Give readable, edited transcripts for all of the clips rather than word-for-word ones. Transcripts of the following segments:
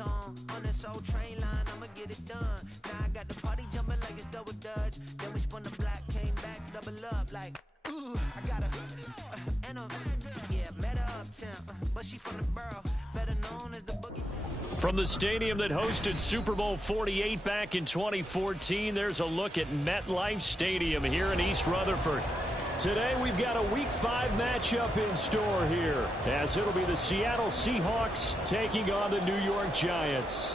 song on this old train line. I'ma get it done. Now I got the party jumping like it's double dutch. Then we spun the block, came back, double up like. Ooh, I got her, and yeah, met her uptown, but she from the borough, better known as the boogie. From the stadium that hosted Super Bowl 48 back in 2014, there's a look at MetLife Stadium here in East Rutherford. Today we've got a Week 5 matchup in store here, as it'll be the Seattle Seahawks taking on the New York Giants.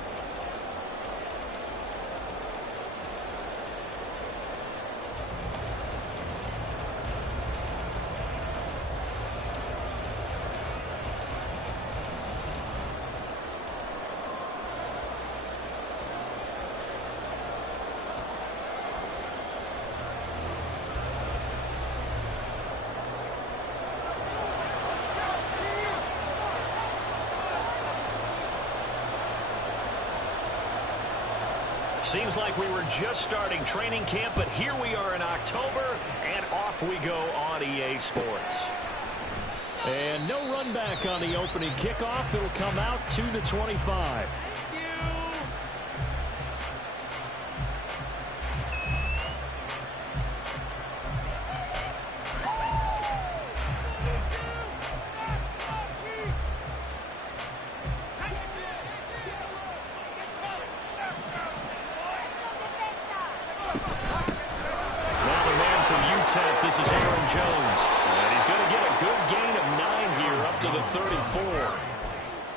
Seems like we were just starting training camp, but here we are in October, and off we go on EA Sports. And no run back on the opening kickoff. It'll come out to the 25. This is Aaron Jones, and he's going to get a good gain of 9 here up to the 34.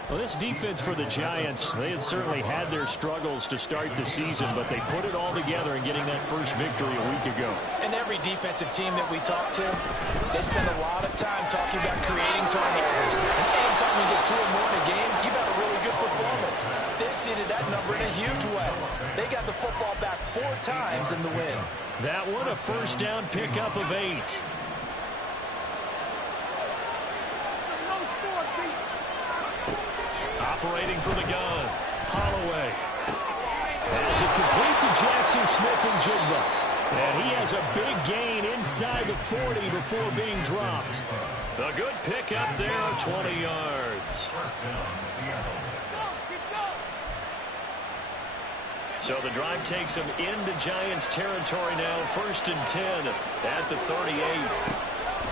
Well, this defense for the Giants, they had certainly had their struggles to start the season, but they put it all together in getting that first victory a week ago. And every defensive team that we talk to, they spend a lot of time talking about creating turnovers. And anytime you get 2 or more in a game, you've had a really good performance. They exceeded that number in a huge way. They got the football back 4 times in the win. That one, a first down pickup of 8. Operating from the gun, Holloway. Has it complete to Jackson Smith-Njigba. And he has a big gain inside the 40 before being dropped. A good pickup there of 20 yards. So the drive takes them into Giants territory now. 1st and 10 at the 38.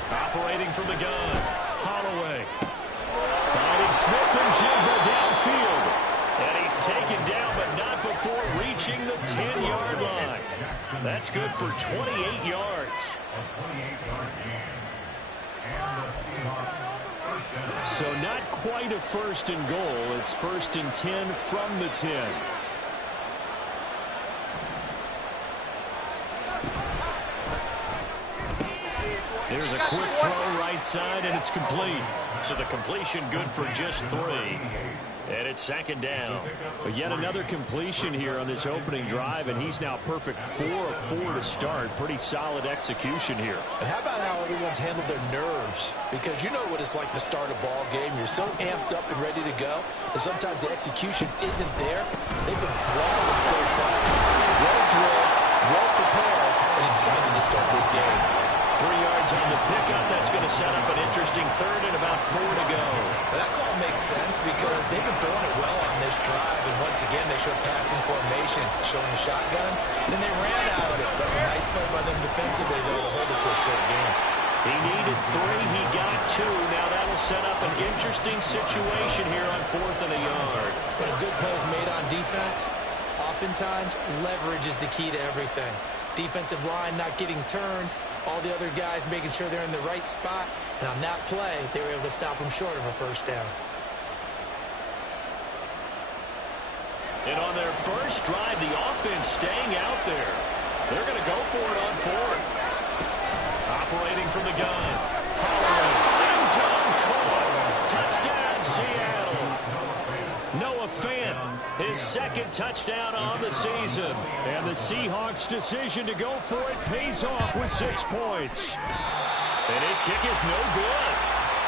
Operating from the gun, Holloway. Finding Smith-Njigba downfield. And he's taken down, but not before reaching the 10-yard line. That's good for 28 yards. So not quite a 1st and goal. It's 1st and 10 from the 10. Here's a quick throw right side, and it's complete. So the completion good for just 3. And it's 2nd down. But yet another completion here on this opening drive, and he's now perfect 4 of 4 to start. Pretty solid execution here. And how about how everyone's handled their nerves? Because you know what it's like to start a ball game. You're so amped up and ready to go, and sometimes the execution isn't there. They've been flawless so far. Well drilled, well prepared, and excited to start this game. 3 yards on the pickup. That's going to set up an interesting 3rd and about 4 to go. Well, that call makes sense because they've been throwing it well on this drive. And once again, they showed passing formation, showing the shotgun. Then they ran out of it. That's a nice play by them defensively, though, to hold it to a short game. He needed 3. He got 2. Now that'll set up an interesting situation here on 4th and a yard. When a good play is made on defense, oftentimes leverage is the key to everything. Defensive line not getting turned. All the other guys making sure they're in the right spot. And on that play, they were able to stop them short of a 1st down. And on their first drive, the offense staying out there. They're going to go for it on 4th. Operating from the gun. Holloway. End zone caught. Touchdown, Seattle. Noah Fant, his 2nd touchdown on the season. And the Seahawks' decision to go for it pays off with 6 points. And his kick is no good.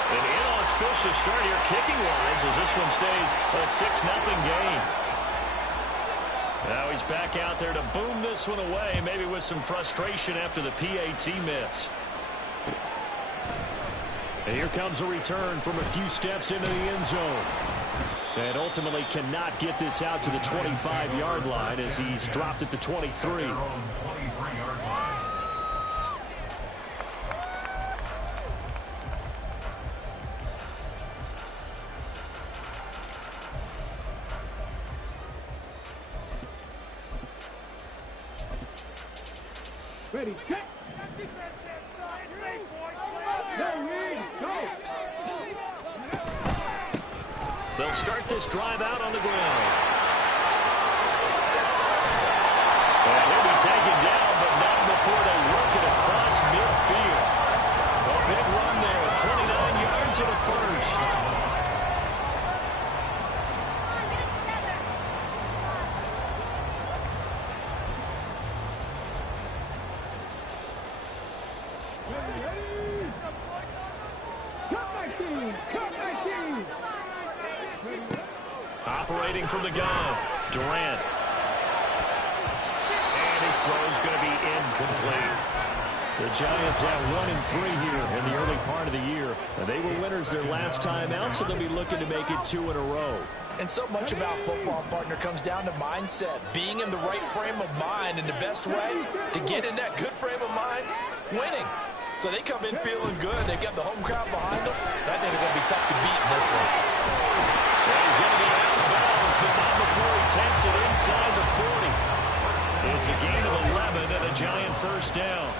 An inauspicious start here kicking-wise as this one stays a 6-0 game. Now he's back out there to boom this one away, maybe with some frustration after the PAT miss. And here comes a return from a few steps into the end zone. And ultimately cannot get this out to the 25-yard line as he's dropped at the 23. Ready, check. They'll start this drive out on the ground. And he'll be taken down, but not before they work it across midfield. A big run there, 29 yards and a first. Operating from the gun, Durant. And his throw is going to be incomplete. The Giants have 1-3 here in the early part of the year. They were winners their last time out, so they'll be looking to make it 2 in a row. And so much about football, partner, comes down to mindset. Being in the right frame of mind, and the best way to get in that good frame of mind, winning. So they come in feeling good. They've got the home crowd behind them. I think they're going to be tough to beat in this one. And he's going to be out of bounds, but not before he takes it inside the 40. It's a gain of 11 and a Giant first down.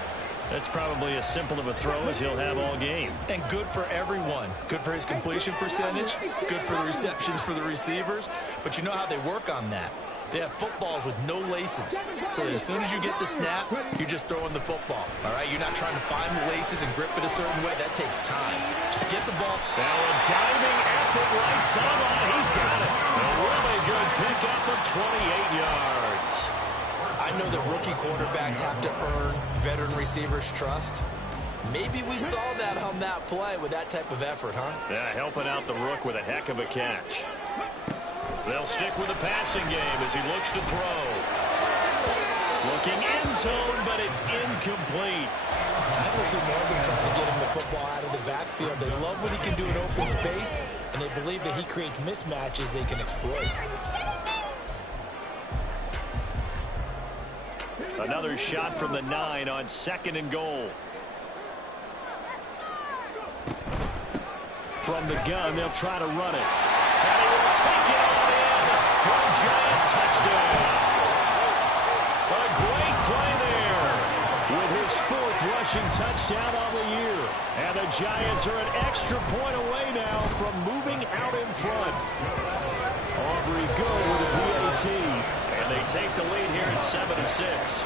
That's probably as simple of a throw as he'll have all game. And good for everyone. Good for his completion percentage. Good for the receptions for the receivers. But you know how they work on that. They have footballs with no laces. So that as soon as you get the snap, you're just throwing the football. All right? You're not trying to find the laces and grip it a certain way. That takes time. Just get the ball. Now a diving effort right sideline. He's got it. A really good pickup of 28 yards. I know that rookie quarterbacks have to earn veteran receivers' trust. Maybe we saw that on that play with that type of effort, huh? Yeah, helping out the rook with a heck of a catch. They'll stick with the passing game as he looks to throw. Looking end zone, but it's incomplete. I will see Morgan trying to get him the football out of the backfield. They love what he can do in open space, and they believe that he creates mismatches they can exploit. Another shot from the 9 on 2nd and goal. From the gun, they'll try to run it. And he will take it on in for a Giant touchdown. A great play there with his 4th rushing touchdown on the year. And the Giants are an extra point away now from moving out in front. Aubrey Good with a PAT. And they take the lead here at 7-6.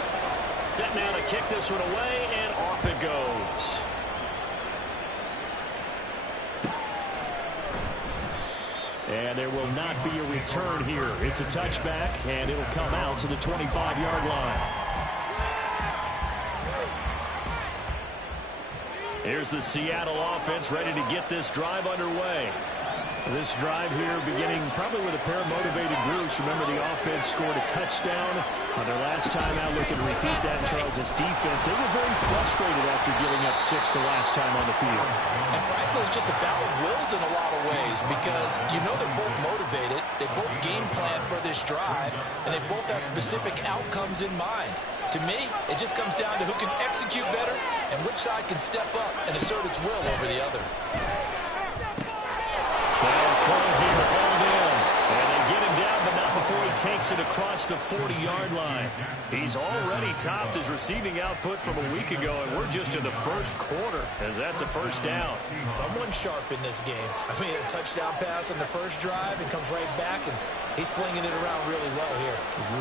Set now to kick this one away, and off it goes. And there will not be a return here. It's a touchback, and it'll come out to the 25-yard line. Here's the Seattle offense ready to get this drive underway. This drive here beginning probably with a pair of motivated groups. Remember, the offense scored a touchdown on their last time out. Looking to repeat that in Charles' defense. They were very frustrated after giving up 6 the last time on the field. And frankly, it's just a battle of wills in a lot of ways because you know they're both motivated. They both game plan for this drive, and they both have specific outcomes in mind. To me, it just comes down to who can execute better and which side can step up and assert its will over the other. Well, throw here, hauled in. And they get him down, but not before he takes it across the 40-yard line. He's already topped his receiving output from a week ago, and we're just in the first quarter as that's a first down. Someone sharp in this game. I mean, a touchdown pass on the first drive and comes right back, and he's flinging it around really well here.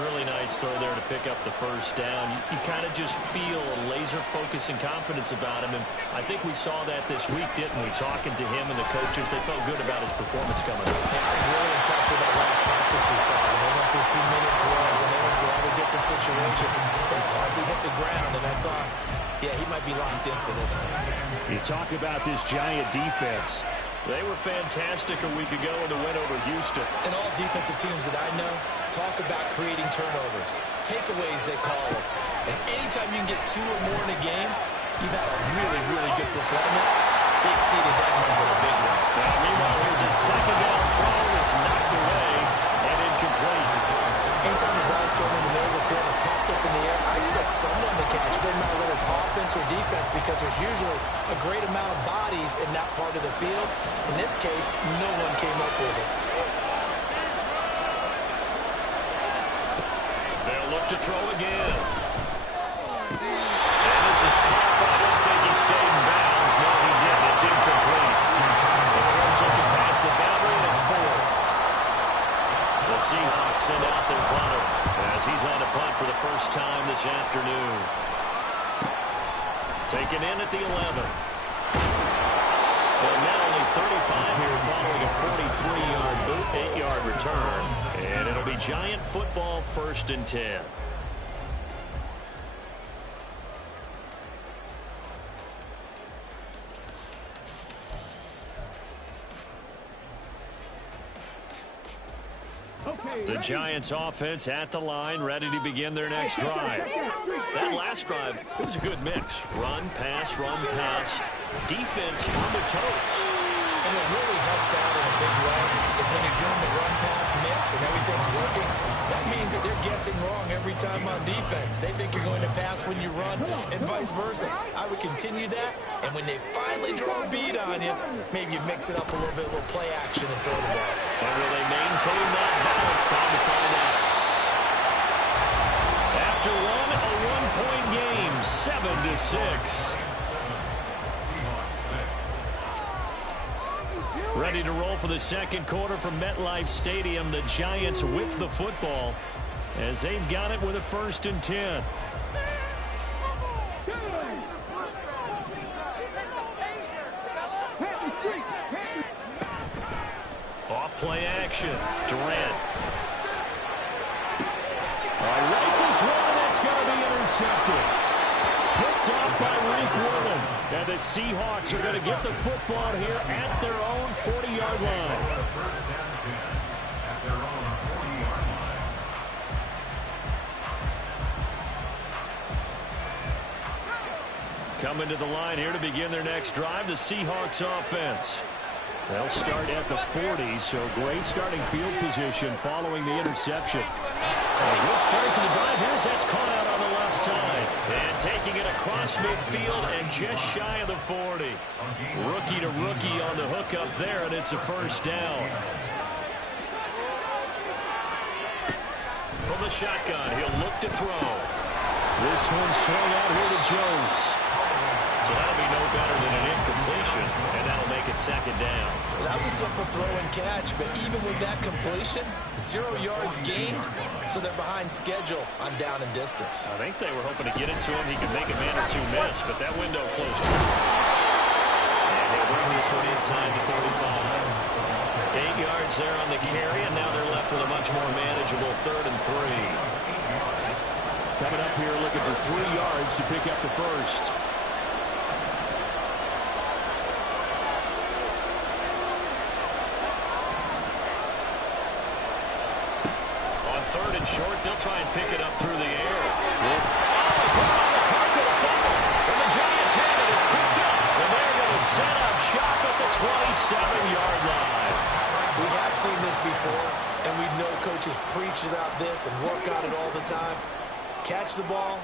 Really nice throw there to pick up the first down. You kind of just feel a laser focus and confidence about him, and I think we saw that this week, didn't we? Talking to him and the coaches, they felt good about his performance coming up. Yeah, I was really impressed with that last practice we saw. When they went through 2-minute drill, when they went through all the different situations, they hardly hit the ground, and I thought, yeah, he might be locked in for this one. You talk about this Giant defense. They were fantastic a week ago in the win over Houston. And all defensive teams that I know talk about creating turnovers. Takeaways, they call them. And anytime you can get 2 or more in a game, you've had a really, really good performance. They exceeded that number in a big way. Now, meanwhile, here's a second down throw. It's knocked away and incomplete. Anytime the ball's thrown in the middle of the field, it's popped up in the air, I expect someone to catch. It doesn't matter whether it's offense or defense, because there's usually a great amount of bodies in that part of the field. In this case, no one came up with it. They'll look to throw again. And this is caught, but I don't think he stayed in bounds. No, he didn't. It's incomplete. The throw took him past the boundary, and it's 4th. The Seahawks send out their punter as he's on a punt for the first time this afternoon. Taken in at the 11. But now only 35 here following a 43-yard boot, 8-yard return. And it'll be Giant football, 1st and 10. The Giants offense at the line, ready to begin their next drive. That last drive, it was a good mix. Run, pass, defense on their toes. And what really helps out in a big way is when you're doing the run-pass mix and everything's working, that means that they're guessing wrong every time on defense. They think you're going to pass when you run and vice versa. I would continue that, and when they finally draw a beat on you, maybe you mix it up a little bit, a little play action and throw the ball. And will they maintain that balance? Time to find out. After one, a one-point game, 7-6. Ready to roll for the second quarter from MetLife Stadium. The Giants with the football as they've got it with a 1st and 10. Off play action. Durant. Rifles one. That's going to be intercepted. Picked up by Reek Woolen. And the Seahawks are going to get the football here at their own 40-yard line. Coming to the line here to begin their next drive, the Seahawks offense. They'll start at the 40, so great starting field position following the interception. A good start to the drive. Here's that's caught out on the left side. And taking it across midfield and just shy of the 40. Rookie to rookie on the hook up there, and it's a 1st down. From the shotgun, he'll look to throw. This one swung out here to Jones. So that'll be no better than an incompletion, and that'll make it 2nd down. Well, that was a simple throw and catch, but even with that completion, 0 yards gained, so they're behind schedule on down and distance. I think they were hoping to get into him. He could make a man or two miss, but that window closed. And they'll bring this one inside the 45. 8 yards there on the carry, and now they're left with a much more manageable 3rd and 3. Coming up here looking for 3 yards to pick up the 1st. Third and short, they'll try and pick it up through the air. And the Giants have it. It's picked up. And they're going to set up shop at the 27-yard line. We have seen this before, and we know coaches preach about this and work on it all the time. Catch the ball.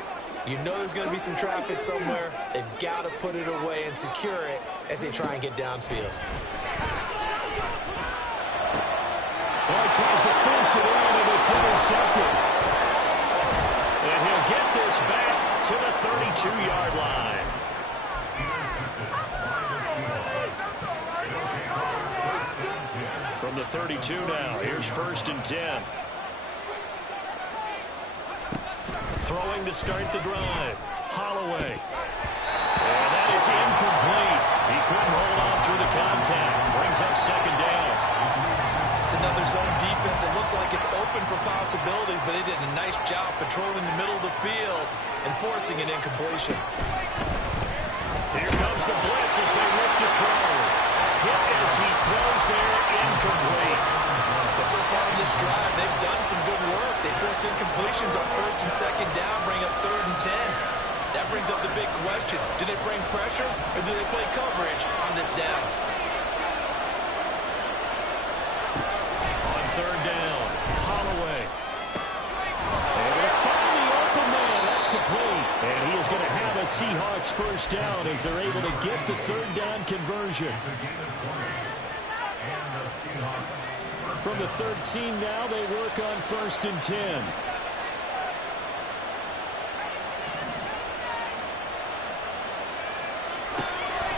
You know there's going to be some traffic somewhere. They've got to put it away and secure it as they try and get downfield. Boy tries to force it in, and it's intercepted. And he'll get this back to the 32-yard line. From the 32 now, here's 1st and 10. Throwing to start the drive. Holloway. And that is incomplete. He couldn't hold on through the contact. Brings up 2nd down. It's another zone defense. It looks like it's open for possibilities, but they did a nice job patrolling the middle of the field and forcing an incompletion. Here comes the blitz as they look to throw. Hit as he throws there, incomplete. But so far in this drive, they've done some good work. They force incompletions on 1st and 2nd down, bring up 3rd and 10. That brings up the big question. Do they bring pressure or do they play coverage on this down? On third down, Holloway. Able to find the open man. That's complete. And he is going to have a Seahawks first down as they're able to get the third down conversion. From the 13 now, they work on 1st and 10.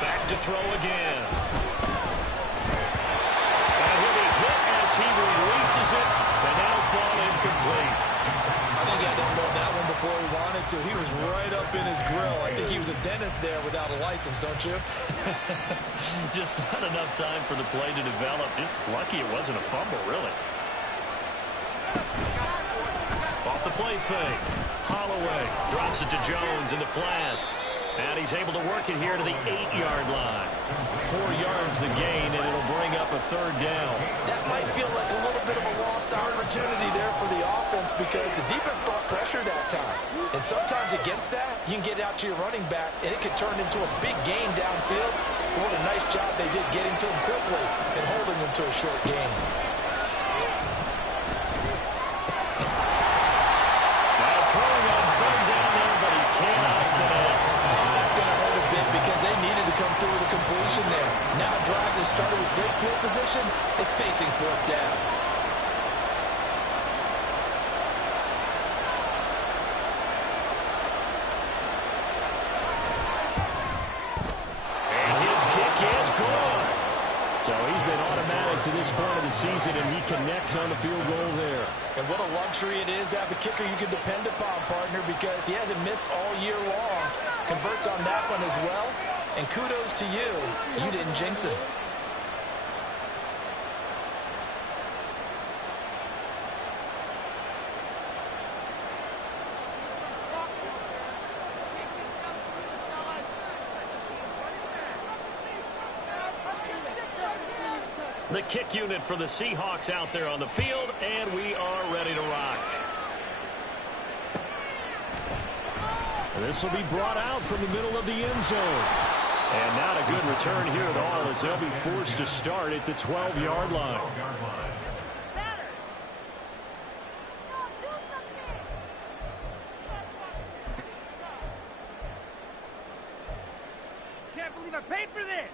Back to throw again. And he'll be hit as he releases it, and that'll fall incomplete. I think he had to unload that one before he wanted to. He was right up in his grill. I think he was a dentist there without a license, don't you? Just not enough time for the play to develop. Just lucky it wasn't a fumble, really. Off the play fake. Holloway drops it to Jones in the flat. And he's able to work it here to the 8-yard line. 4 yards the gain, and it'll bring up a third down. That might feel like a little bit of a lost opportunity there for the offense because the defense brought pressure that time. And sometimes against that, you can get out to your running back, and it could turn into a big gain downfield. But what a nice job they did getting to him quickly and holding him to a short gain. Now throwing on third down there, but he cannot connect. That's going to hurt a bit because they needed to come through with a completion there. Now a drive that started with great field position is facing 4th down. And his kick is good. So he's been automatic to this point of the season, and he connects on the field goal there. And what a luxury it is to have a kicker you can depend upon, partner, because he hasn't missed all year long. Converts on that one as well. And kudos to you. You didn't jinx it. The kick unit for the Seahawks out there on the field, and we are ready to rock. This will be brought out from the middle of the end zone. And not a good return here at all as they'll be forced to start at the 12-yard line. Can't believe I paid for this.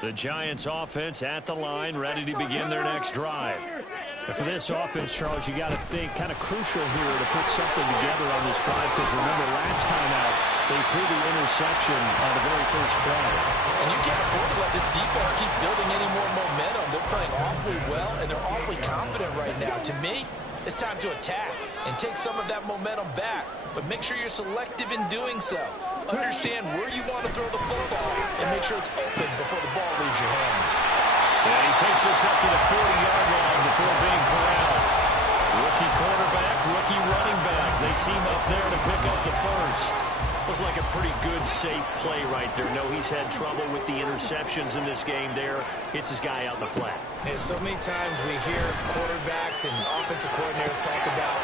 The Giants offense at the line, ready to begin their next drive. And for this offense, Charles, you got to think kind of crucial here to put something together on this drive, because remember last time out, they threw the interception on the very first play. And you can't afford to let this defense keep building any more momentum. They're playing awfully well, and they're awfully confident right now. To me, it's time to attack and take some of that momentum back. But make sure you're selective in doing so. Understand where you want to throw the football and make sure it's open before the ball leaves your hands. And he takes us up to the 40-yard line before being corralled. Rookie quarterback, rookie running back. They team up there to pick up the first. Looked like a pretty good, safe play right there. No, he's had trouble with the interceptions in this game there. Hits his guy out in the flat. And so many times we hear quarterbacks and offensive coordinators talk about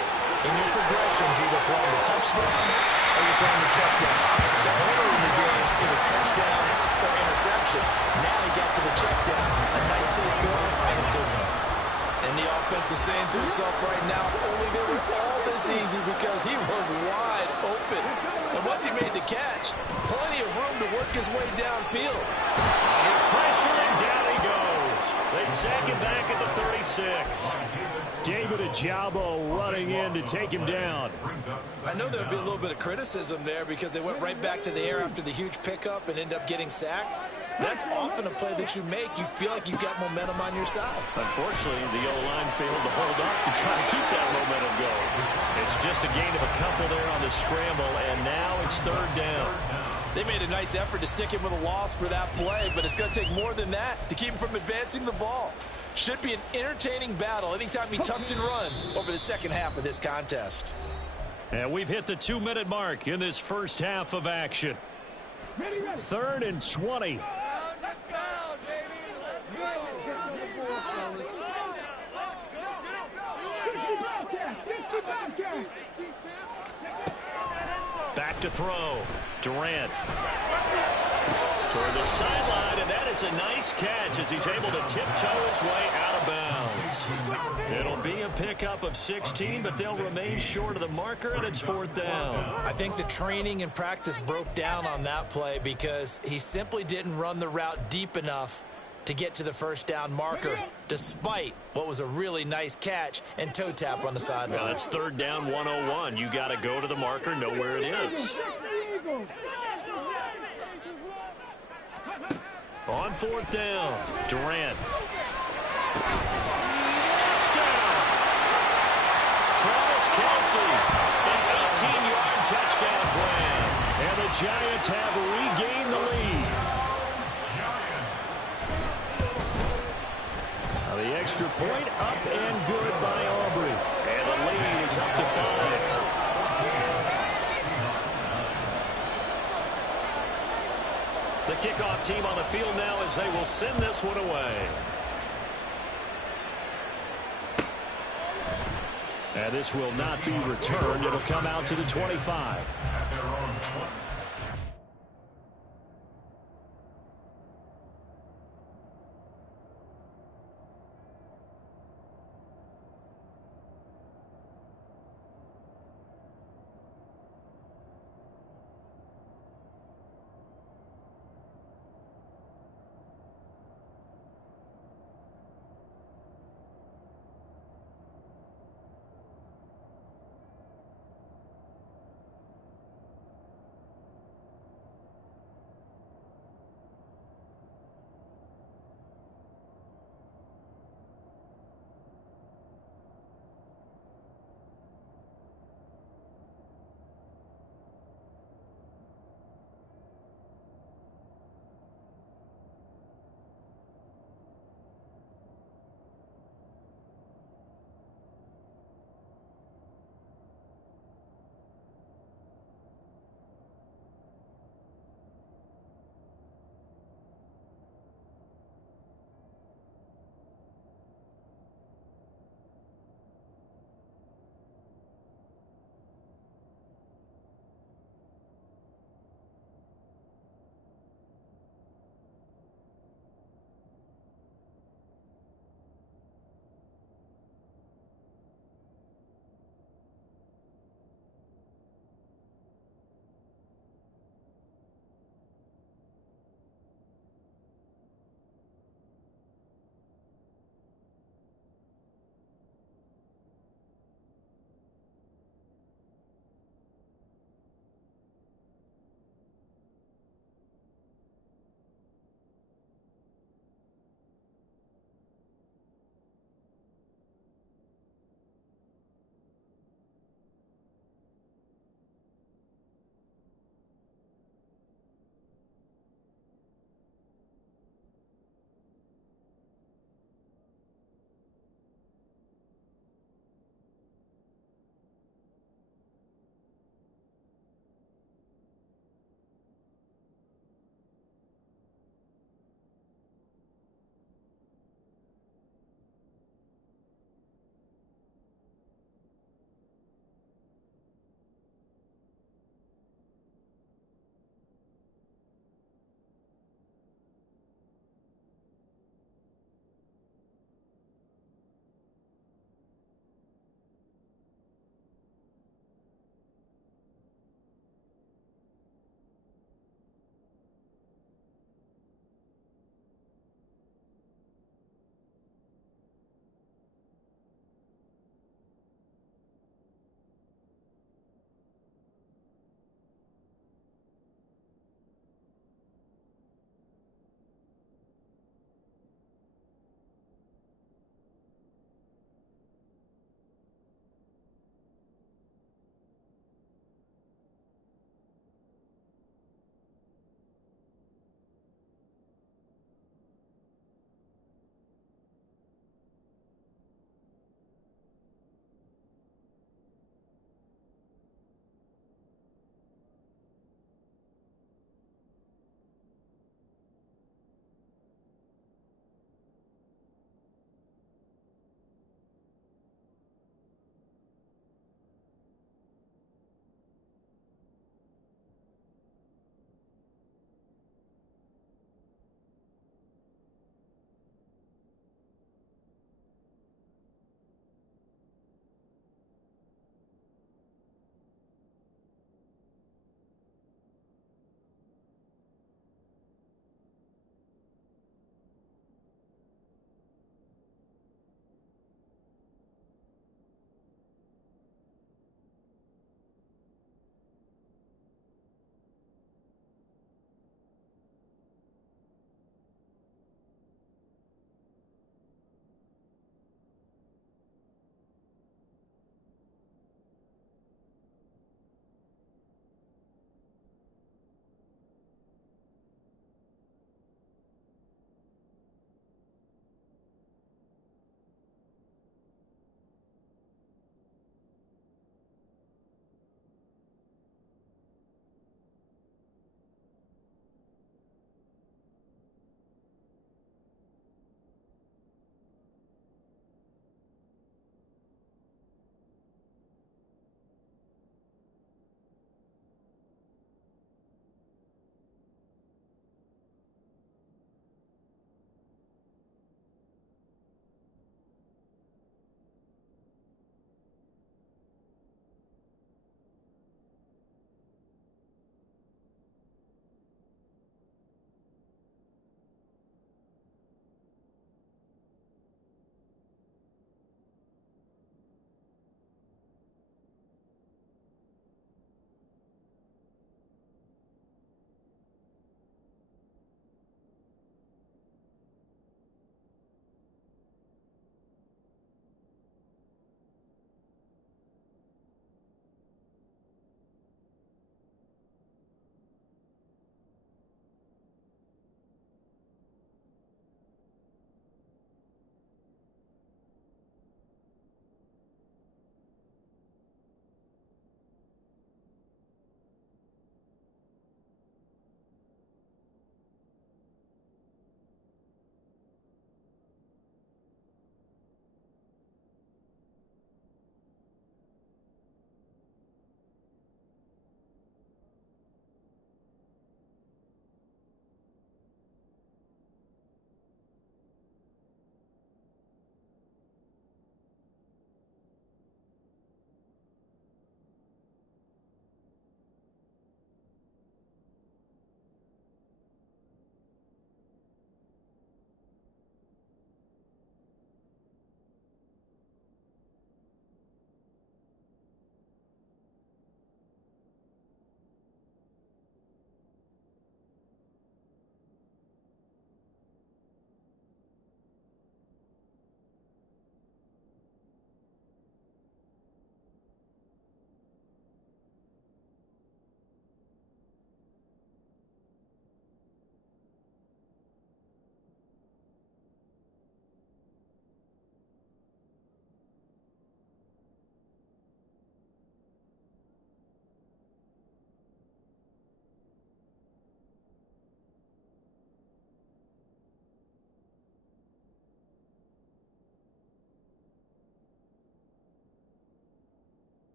in your progressions, you're either throwing the touchdown or you're throwing the check down. The order in the game, it was touchdown or interception. Now he got to the check down. A nice safe throw and a good one. And the offense is saying to itself right now, only they were all this easy because he was wide open. And once he made the catch, plenty of room to work his way downfield. Under pressure, and down he goes. They sack him back at the 36. David Ojabo running in to take him down. I know there would be a little bit of criticism there because they went right back to the air after the huge pickup and ended up getting sacked. That's often a play that you make. You feel like you've got momentum on your side. Unfortunately, the O-line failed to hold up to try to keep that momentum going. It's just a gain of a couple there on the scramble, and now it's third down. They made a nice effort to stick him with a loss for that play, but it's going to take more than that to keep him from advancing the ball. Should be an entertaining battle anytime he tucks and runs over the second half of this contest. And we've hit the 2-minute mark in this first half of action. 3rd and 20. Let's go, baby. Let's go. to throw. Durant toward the sideline, and that is a nice catch as he's able to tiptoe his way out of bounds. It'll be a pickup of 16, but they'll remain short of the marker, and it's 4th down. I think the training and practice broke down on that play because he simply didn't run the route deep enough to get to the first down marker, despite what was a really nice catch and toe tap on the sideline. Now that's 3rd down 101. You got to go to the marker, know where it is. On 4th down, Durant. Touchdown! Travis Kelce, an 18-yard touchdown play. And the Giants have regained the lead. Now the extra point up and good by Aubrey. And the lead is up to 5. The kickoff team on the field now as they will send this one away. And this will not be returned. It'll come out to the 25.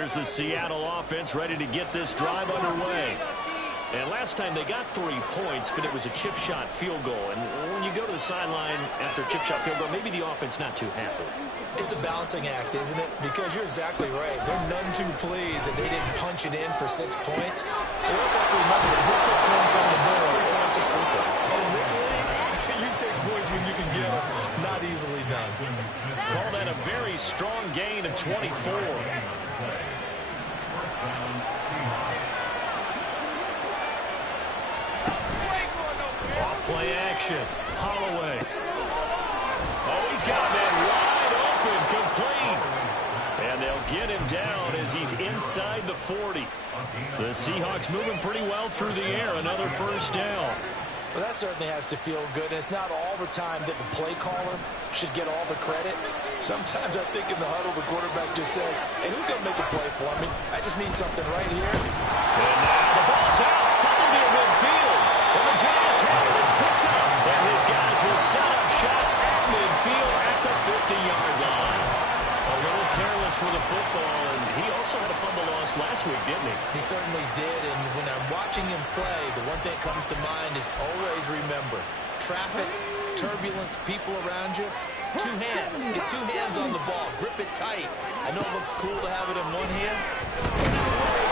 Here's the Seattle offense ready to get this drive underway. And last time they got 3 points, but it was a chip shot field goal. And when you go to the sideline after a chip shot field goal, maybe the offense not too happy. It's a balancing act, isn't it? Because you're exactly right. They're none too pleased that they didn't punch it in for 6 points. They also have to remember they did put points on the board. And in this league, you take points when you can get them. Not easily done. Call that a very strong gain of 24. Off-play action. Holloway. Oh, he's got a man wide open, complete. And they'll get him down as he's inside the 40. The Seahawks moving pretty well through the air. Another first down. Well, that certainly has to feel good. And it's not all the time that the play caller should get all the credit. Sometimes I think in the huddle, the quarterback just says, hey, who's going to make a play for me? I just need something right here. And now the ball's out, followed near midfield. And the Giants have it. It's picked up. And his guys will set up shop at midfield at the 50-yard line. A little careless with the football, and he also had a fumble loss last week, didn't he? He certainly did, and when I'm watching him play, the one thing that comes to mind is always remember, traffic, turbulence, people around you, 2 hands. Get 2 hands on the ball. Grip it tight. I know it looks cool to have it in one hand.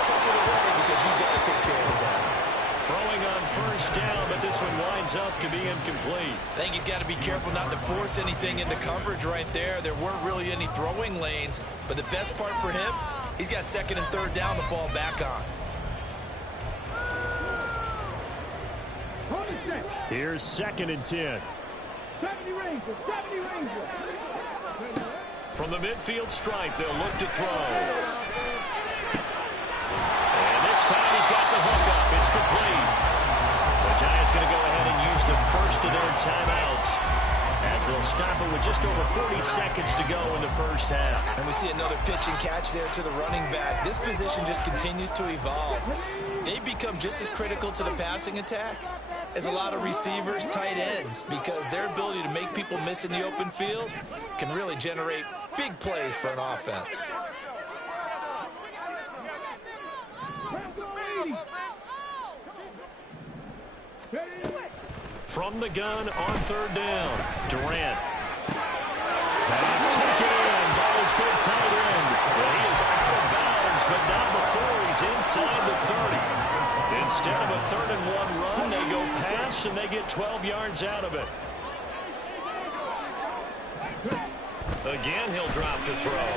Tuck it away because you've got to take care of the ball. Throwing on first down, but this one winds up to be incomplete. I think he's got to be careful not to force anything into coverage right there. There weren't really any throwing lanes, but the best part for him, he's got 2nd and 3rd down to fall back on. Here's 2nd and 10. 70 Rangers, 70 Rangers. From the midfield stripe, they'll look to throw. And this time he's got the hook up. It's complete. The Giants going to go ahead and use the first of their timeouts as they'll stop it with just over 40 seconds to go in the first half. And we see another pitch and catch there to the running back. This position just continues to evolve. They become just as critical to the passing attack as a lot of receivers, tight ends, because their ability to make people miss in the open field can really generate big plays for an offense. From the gun on 3rd down, Durant. Pass taken in, ball's big tight end. Well, he is out of bounds, but not before he's inside the 30. Instead of a 3rd and 1 run, they go pass, and they get 12 yards out of it. Again, he'll drop to throw.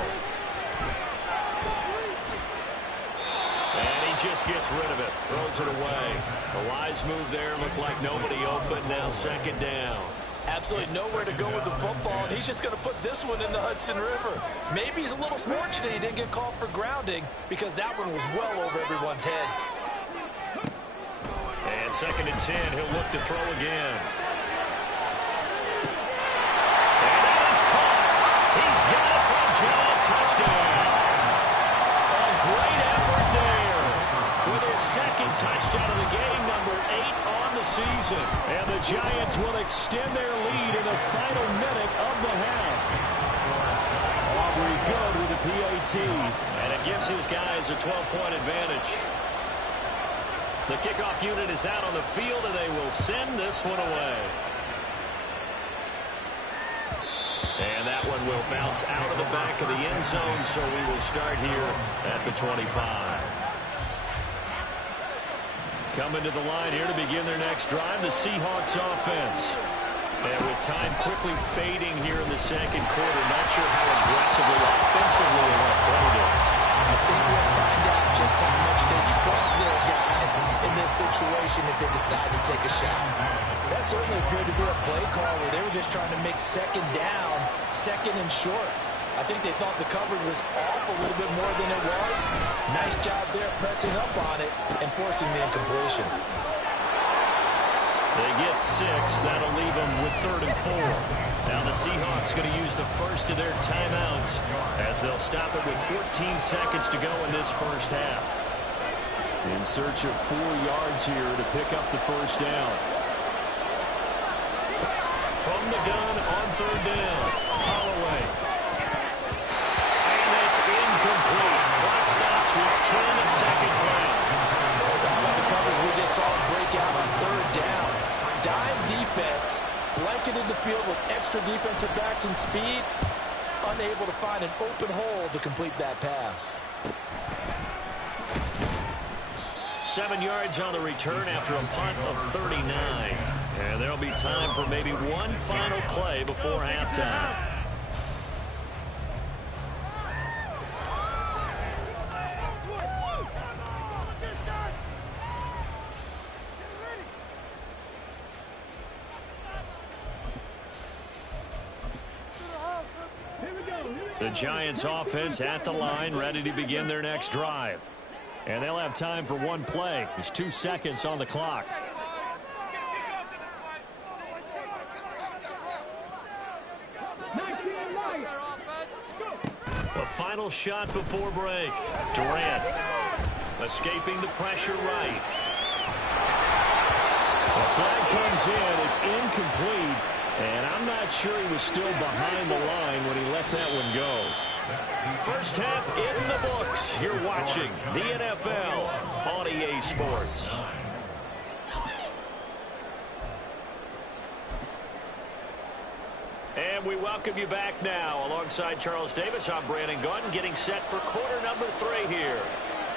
And he just gets rid of it, throws it away. A wise move there, looked like nobody open, now 2nd down. Absolutely nowhere to go with the football, and he's just going to put this one in the Hudson River. Maybe he's a little fortunate he didn't get called for grounding because that one was well over everyone's head. And 2nd and 10, he'll look to throw again. And that is caught. He's got it for a giant touchdown. A great effort there with his 2nd touchdown of the game, number 8 on the season. And the Giants will extend their lead in the final minute of the half. Aubrey good with the PAT, and it gives his guys a 12-point advantage. The kickoff unit is out on the field, and they will send this one away. And that one will bounce out of the back of the end zone, so we will start here at the 25. Coming to the line here to begin their next drive, the Seahawks offense. And with time quickly fading here in the 2nd quarter, not sure how aggressively, offensively they want to play this. I think we'll find out just how much they trust their guys in this situation if they decide to take a shot. That certainly appeared to be a play call where they were just trying to make 2nd down, 2nd and short. I think they thought the coverage was off a little bit more than it was. Nice job there pressing up on it and forcing the incompletion. They get 6. That'll leave them with 3rd and 4. Now the Seahawks going to use the first of their timeouts as they'll stop it with 14 seconds to go in this first half. In search of 4 yards here to pick up the first down. From the gun on 3rd down, Holloway. And it's incomplete. Clock stops Extra defensive backs and speed, unable to find an open hole to complete that pass. 7 yards on the return after a punt of 39. And there'll be time for maybe one final play before halftime. The Giants offense at the line, ready to begin their next drive. And they'll have time for one play. There's 2 seconds on the clock. The final shot before break. Durant escaping the pressure right. The flag comes in. It's incomplete. And I'm not sure he was still behind the line when he let that one go. First half in the books. You're watching the NFL on EA Sports. And we welcome you back now. Alongside Charles Davis, I'm Brandon Gunn, getting set for quarter number 3 here.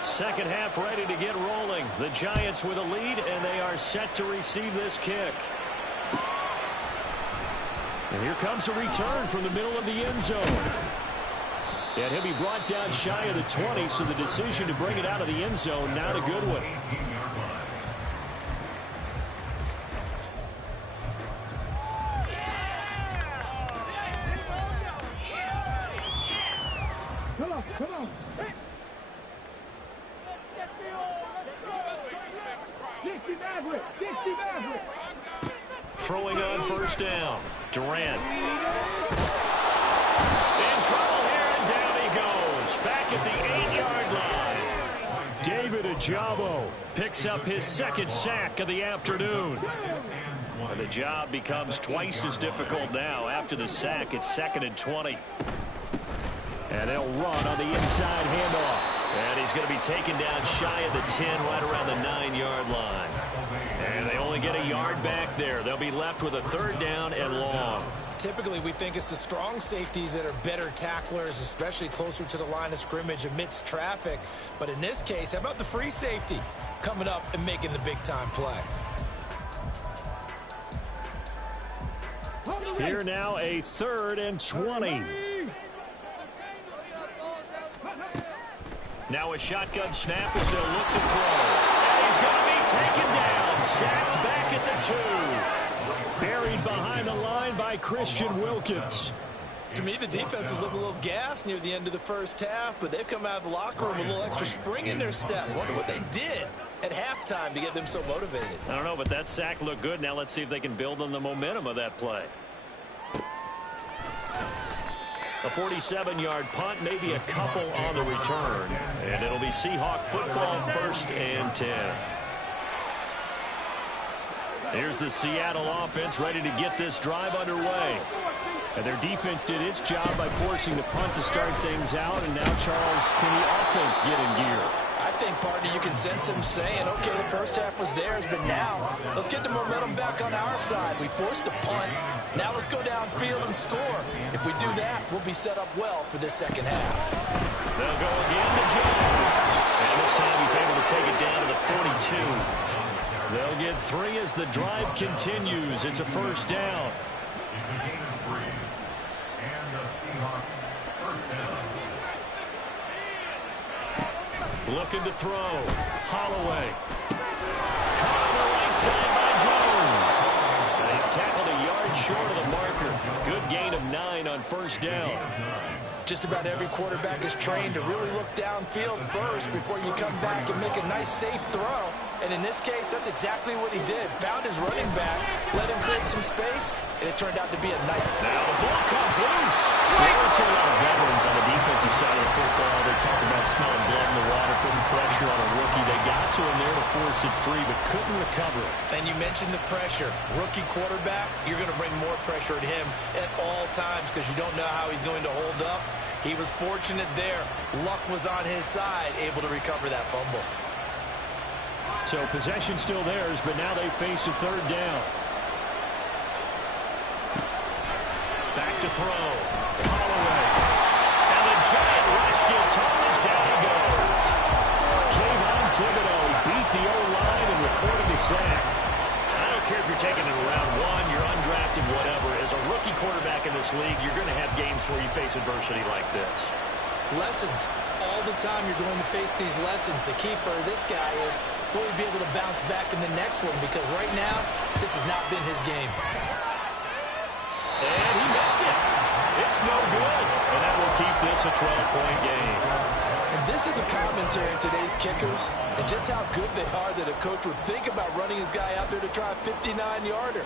Second half ready to get rolling. The Giants with a lead, and they are set to receive this kick. And here comes a return from the middle of the end zone. And he'll be brought down shy of the 20, so the decision to bring it out of the end zone, not a good one. Come on. Throwing on first down. Durant. In trouble here, and down he goes. Back at the 8-yard line. David Ojabo picks up his second sack of the afternoon. And the job becomes twice as difficult now. After the sack, it's 2nd and 20. And they'll run on the inside handoff. And he's going to be taken down shy of the 10, right around the 9-yard line. And they only get a yard back there. They'll be left with a 3rd down and long. Typically, we think it's the strong safeties that are better tacklers, especially closer to the line of scrimmage amidst traffic. But in this case, how about the free safety coming up and making the big-time play? Here now, a 3rd and 20. Now a shotgun snap as they'll look to throw. And he's going to be taken down. Sacked back at the 2. Buried behind the line by Christian Wilkins. To me, the defense was looking a little gassed near the end of the first half, but they've come out of the locker room with a little extra spring in their step. Wonder what they did at halftime to get them so motivated. I don't know, but that sack looked good. Now let's see if they can build on the momentum of that play. A 47-yard punt, maybe a couple on the return. And it'll be Seahawk football, 1st and 10. Here's the Seattle offense ready to get this drive underway. And their defense did its job by forcing the punt to start things out. And now, Charles, can the offense get in gear? I think, partner, you can sense him saying, okay, the first half was theirs, but now let's get the momentum back on our side. We forced a punt. Now let's go downfield and score. If we do that, we'll be set up well for this second half. They'll go again to Jones. And this time he's able to take it down to the 42. They'll get 3 as the drive continues. It's a 1st down. And the Seahawks 1st down. Looking to throw. Holloway. Caught on the right side by Jones. And he's tackled a yard short of the marker. Good gain of 9 on 1st down. Just about every quarterback is trained to really look downfield first before you come back and make a nice, safe throw. And in this case, that's exactly what he did. Found his running back, let him create some space, and it turned out to be a nice. Now the ball comes loose. There's a lot of veterans on the defensive side of the football. They talk about smelling blood in the water, putting pressure on a rookie. They got to him there to force it free, but couldn't recover it. And you mentioned the pressure. Rookie quarterback, you're going to bring more pressure at him at all times because you don't know how he's going to hold up. He was fortunate there. Luck was on his side, able to recover that fumble. So possession still theirs, but now they face a 3rd down. to throw. Holloway. And the giant rush gets home as down he goes. Kayvon Thibodeau beat the O-line and recorded a sack. I don't care if you're taking it in round one, you're undrafted, whatever. As a rookie quarterback in this league, you're going to have games where you face adversity like this. Lessons. All the time you're going to face these lessons. The key for this guy is, will he be able to bounce back in the next one? Because right now, this has not been his game. And he missed it. It's no good. And that will keep this a 12-point game. And this is a commentary on today's kickers and just how good they are that a coach would think about running his guy out there to try a 59-yarder.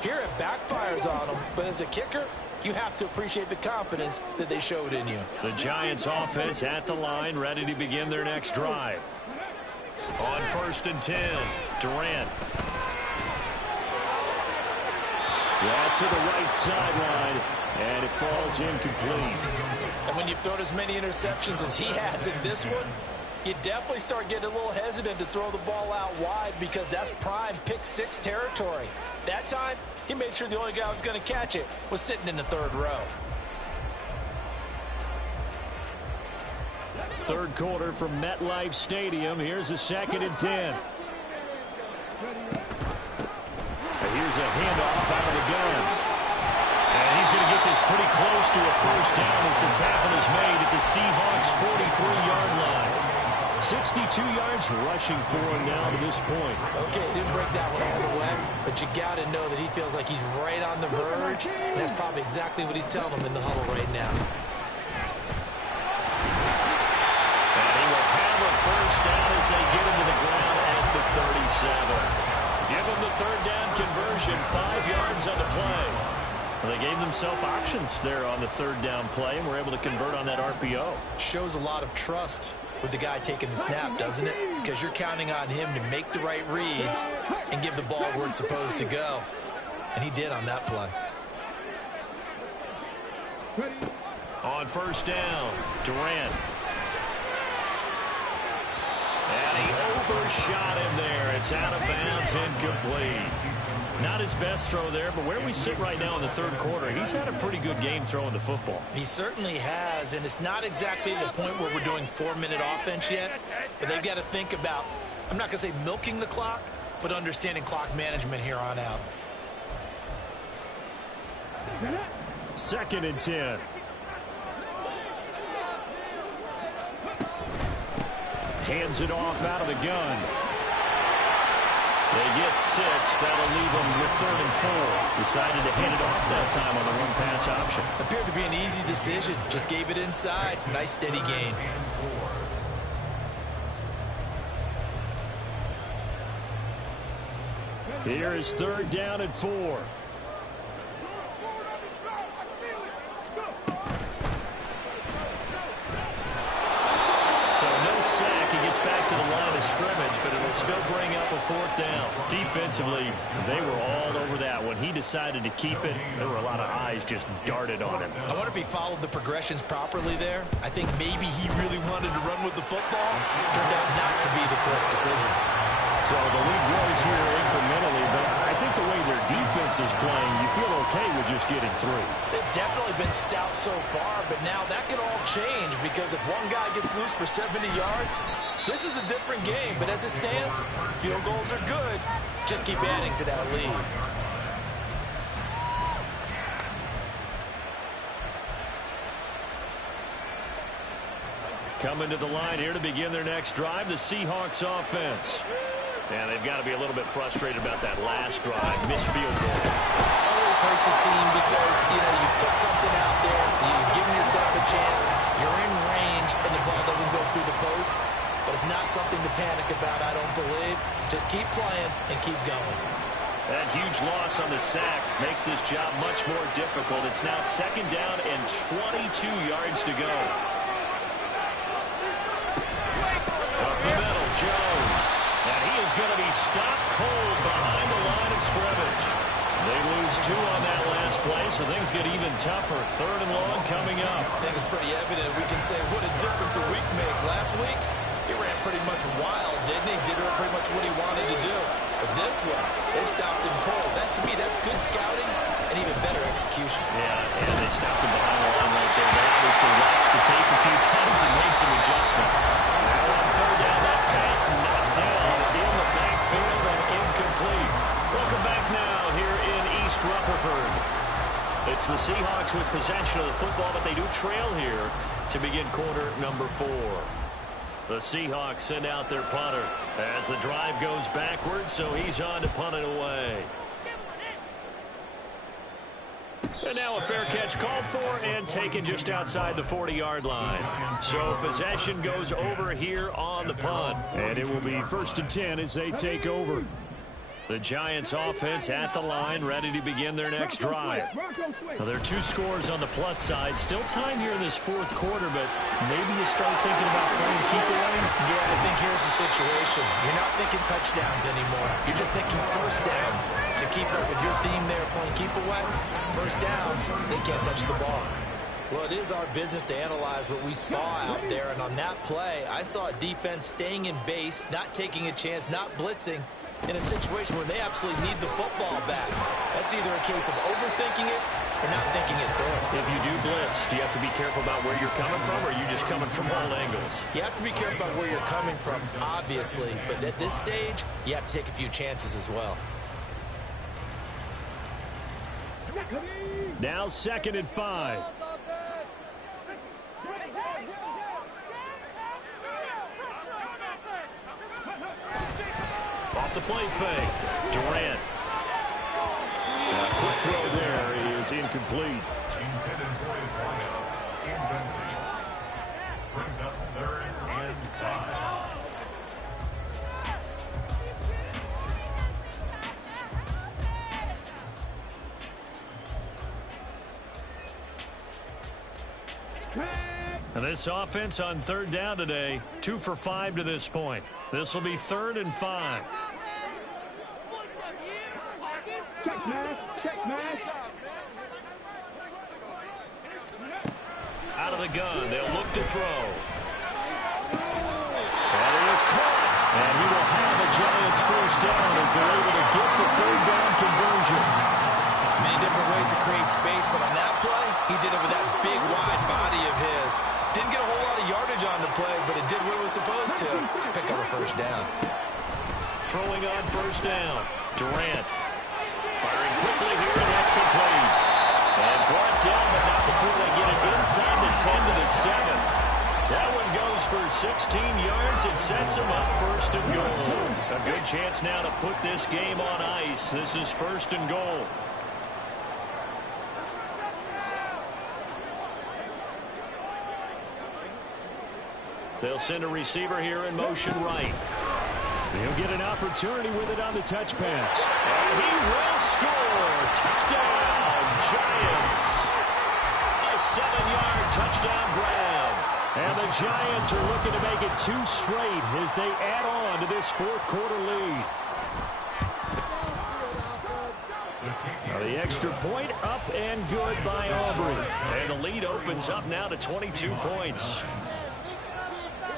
Here it backfires on him, but as a kicker, you have to appreciate the confidence that they showed in you. The Giants offense at the line, ready to begin their next drive. On 1st and 10, Durant. That's to the right sideline, and it falls incomplete. And when you've thrown as many interceptions as he has in this one, you definitely start getting a little hesitant to throw the ball out wide because that's prime pick-six territory. That time, he made sure the only guy who was going to catch it was sitting in the third row. Third quarter from MetLife Stadium. Here's a 2nd and 10. Here's a handoff out of the gun. And he's going to get this pretty close to a first down as the tackle is made at the Seahawks' 43-yard line. 62 yards rushing for him now to this point. Okay, he didn't break that one all the way, but you got to know that he feels like he's right on the verge, and that's probably exactly what he's telling him in the huddle right now. And he will have a first down as they get him to the ground at the 37. Give him the third down conversion, 5 yards on the play. Well, they gave themselves options there on the third down play and were able to convert on that RPO. Shows a lot of trust with the guy taking the snap, doesn't it? Because you're counting on him to make the right reads and give the ball where it's supposed to go. And he did on that play. On first down, Durant. And he overshot him there. It's out of bounds, incomplete. Not his best throw there, but where we sit right now in the third quarter, he's had a pretty good game throwing the football. He certainly has, and it's not exactly the point where we're doing 4-minute offense yet, but they've got to think about, I'm not going to say milking the clock, but understanding clock management here on out. 2nd and 10. Hands it off out of the gun. They get 6. That'll leave them with 3rd and 4. Decided to hand it off that time on the run-pass option. Appeared to be an easy decision. Just gave it inside. Nice steady gain. Here is 3rd down and 4. So no sack. He gets back to the line of scrimmage, but it'll still bring up a 4th down. Defensively, they were all over that. When he decided to keep it, there were a lot of eyes just darted on him. I wonder if he followed the progressions properly there. I think maybe he really wanted to run with the football. Turned out not to be the correct decision. So the lead grows here incrementally, but I think the way their defense is playing, you feel okay with just getting through. They've definitely been stout so far, but now that could all change because if one guy gets loose for 70 yards, this is a different game. But as it stands, field goals are good. Just keep adding to that lead. Coming to the line here to begin their next drive, the Seahawks offense. And they've got to be a little bit frustrated about that last drive. Missed field goal. Always hurts a team because, you put something out there, you're giving yourself a chance, you're in range, and the ball doesn't go through the post. But it's not something to panic about, I don't believe. Just keep playing and keep going. That huge loss on the sack makes this job much more difficult. It's now 2nd down and 22 yards to go. Up the middle, Jones. And he is going to be stopped cold behind the line of scrimmage. They lose 2 on that last play, so things get even tougher. 3rd and long coming up. I think it's pretty evident. We can say what a difference a week makes. Last week, he ran pretty much wild, didn't he? Did pretty much what he wanted to do. But this one, they stopped him cold. That, to me, that's good scouting and even better execution. Yeah, and they stopped him behind the line right there. They obviously watched the tape a few times and made some adjustments. Now on third down, that pass knocked down in the backfield and incomplete. Welcome back now here in East Rutherford. It's the Seahawks with possession of the football, but they do trail here to begin quarter number 4. The Seahawks send out their punter as the drive goes backwards, so he's on to punt it away. And now a fair catch called for and taken just outside the 40-yard line. So possession goes over here on the punt. And it will be 1st and 10 as they take over. The Giants offense at the line, ready to begin their next drive. Now, there are 2 scores on the plus side. Still time here in this 4th quarter, but maybe you start thinking about playing keep away. Yeah, I think here's the situation. You're not thinking touchdowns anymore. You're just thinking first downs. To keep up with your theme there, playing keep away, first downs, they can't touch the ball. Well, it is our business to analyze what we saw out there, and on that play, I saw a defense staying in base, not taking a chance, not blitzing, in a situation where they absolutely need the football back. That's either a case of overthinking it or not thinking it through. If you do blitz, do you have to be careful about where you're coming from, or are you just coming from all angles? You have to be careful about where you're coming from, obviously, but at this stage, you have to take a few chances as well. Now 2nd and 5. Off the play fake, Durant. Quick throw there is incomplete. Intended for his wideout. Incomplete. Brings up 3rd and 5. And this offense on 3rd down today, 2 for 5 to this point. This will be 3rd and 5. Check man. Out of the gun, they'll look to throw. And he is caught. And he will have a Giants first down as they're able to get the 3rd down conversion. Many different ways to create space, but on that play, he did it with that big, wide body of his. Didn't get a whole lot of yardage on the play, but it did what it was supposed to. Pick up a first down. Throwing on 1st down. Durant. Firing quickly here, and that's complete. And brought down, but not before they get it inside the 10 to the 7. That one goes for 16 yards. It sets them up 1st and goal. A good chance now to put this game on ice. This is 1st and goal. They'll send a receiver here in motion right. He'll get an opportunity with it on the touch pass. And he will score. Touchdown, Giants. A 7-yard touchdown grab. And the Giants are looking to make it 2 straight as they add on to this 4th quarter lead. Now the extra point up and good by Aubrey. And the lead opens up now to 22 points.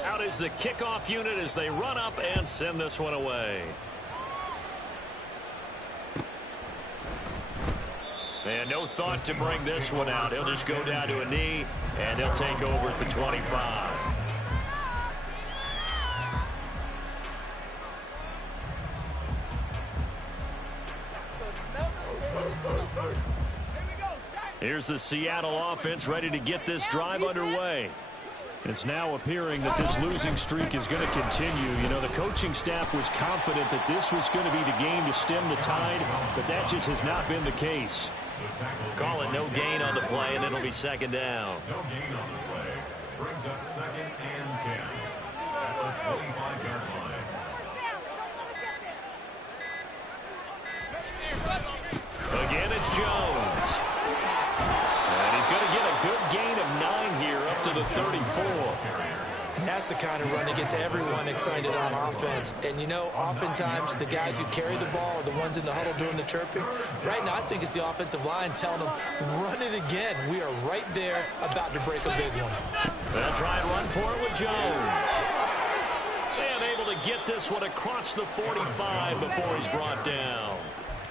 Out is the kickoff unit as they run up and send this one away. And no thought to bring this one out. He'll just go down to a knee, and he'll take over at the 25. Here's the Seattle offense ready to get this drive underway. It's now appearing that this losing streak is going to continue. You know, the coaching staff was confident that this was going to be the game to stem the tide, but that just has not been the case. Call it no gain on the play, and it'll be 2nd down. No gain on the play. Brings up 2nd and 10 at the 25-yard line. Again, it's Jones. And he's going to get a good gain of 9 here up to the 34. That's the kind of run that gets everyone excited on offense. And, you know, oftentimes the guys who carry the ball are the ones in the huddle doing the chirping. Right now, I think it's the offensive line telling them, run it again. We are right there about to break a big one. They'll try and run for it with Jones. And able to get this one across the 45 before he's brought down.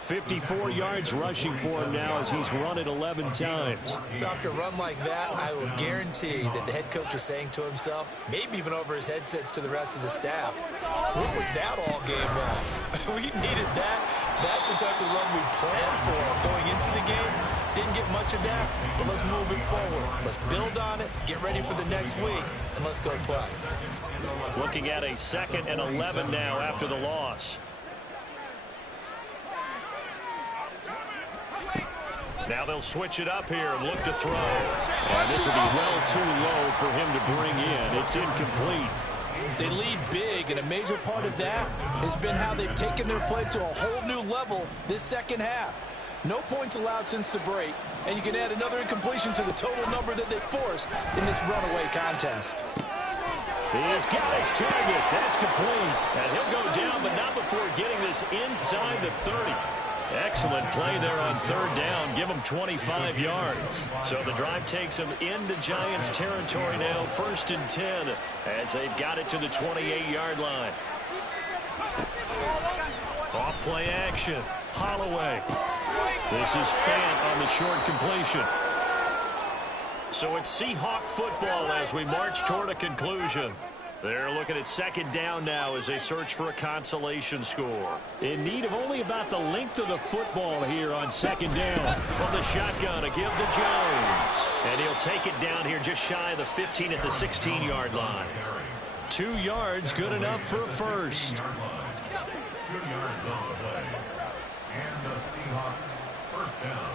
54 yards rushing for him now as he's run it 11 times. So after a run like that, I will guarantee that the head coach is saying to himself, maybe even over his headsets to the rest of the staff, what was that all game long? We needed that. That's the type of run we planned for going into the game. Didn't get much of that, but let's move it forward. Let's build on it, get ready for the next week, and let's go play. Looking at a 2nd and 11 now after the loss. Now they'll switch it up here and look to throw. And this will be well too low for him to bring in. It's incomplete. They lead big, and a major part of that has been how they've taken their play to a whole new level this second half. No points allowed since the break, and you can add another incompletion to the total number that they forced in this runaway contest. He's got his target. That's complete. And he'll go down, but not before getting this inside the 30. Excellent play there on 3rd down. Give him 25 yards. So the drive takes them into Giants territory now, 1st and 10, as they've got it to the 28-yard line. Off play action. Holloway. This is Fant on the short completion. So it's Seahawk football as we march toward a conclusion. They're looking at 2nd down now as they search for a consolation score. In need of only about the length of the football here on 2nd down. From the shotgun, a give to Jones. And he'll take it down here just shy of the 15 at the 16-yard line. 2 yards, good enough for a first. 2 yards on the play. And the Seahawks 1st down.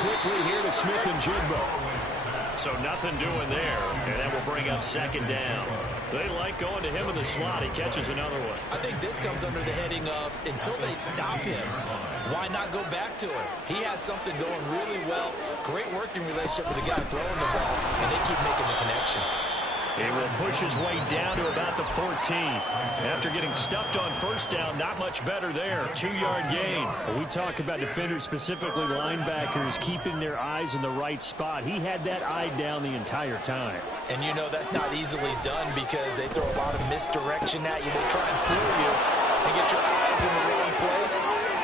Quickly here to Smith and Jigbo. So nothing doing there, and that will bring up 2nd down. They like going to him in the slot. He catches another one. I think this comes under the heading of, until they stop him, why not go back to him? He has something going really well. Great working relationship with the guy throwing the ball, and they keep making the connection. He will push his way down to about the 14. After getting stuffed on 1st down, not much better there. 2-yard gain. When we talk about defenders, specifically linebackers, keeping their eyes in the right spot. He had that eye down the entire time. And you know that's not easily done because they throw a lot of misdirection at you. They try and fool you and get your eyes in the wrong place.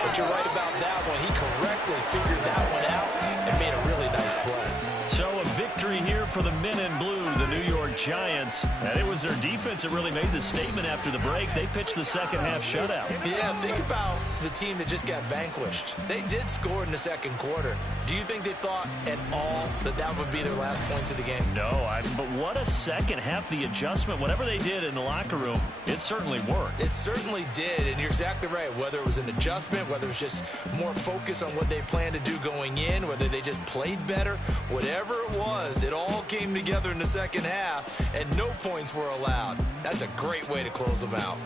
But you're right about that one. He correctly figured that one out and made a really nice play. So a victory here for the men in blue, the New York Giants. And it was their defense that really made the statement after the break. They pitched the second half shutout. Yeah, think about the team that just got vanquished. They did score in the 2nd quarter. Do you think they thought at all that that would be their last points of the game? No, but what a second half. The adjustment, whatever they did in the locker room, it certainly worked. It certainly did, and you're exactly right. Whether it was an adjustment, whether it was just more focus on what they planned to do going in, whether they just played better, whatever it was, it all came together in the second half, and no points were allowed. That's a great way to close them out.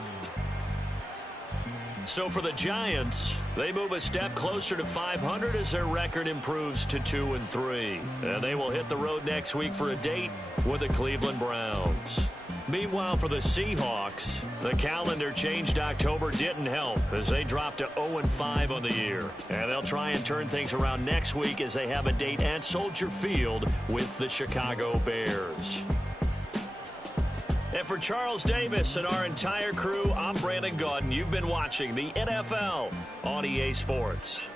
So for the Giants, they move a step closer to 500 as their record improves to 2-3. And they will hit the road next week for a date with the Cleveland Browns. Meanwhile, for the Seahawks, the calendar changed October didn't help as they dropped to 0-5 on the year. And they'll try and turn things around next week as they have a date at Soldier Field with the Chicago Bears. And for Charles Davis and our entire crew, I'm Brandon Gaudin. You've been watching the NFL on EA Sports.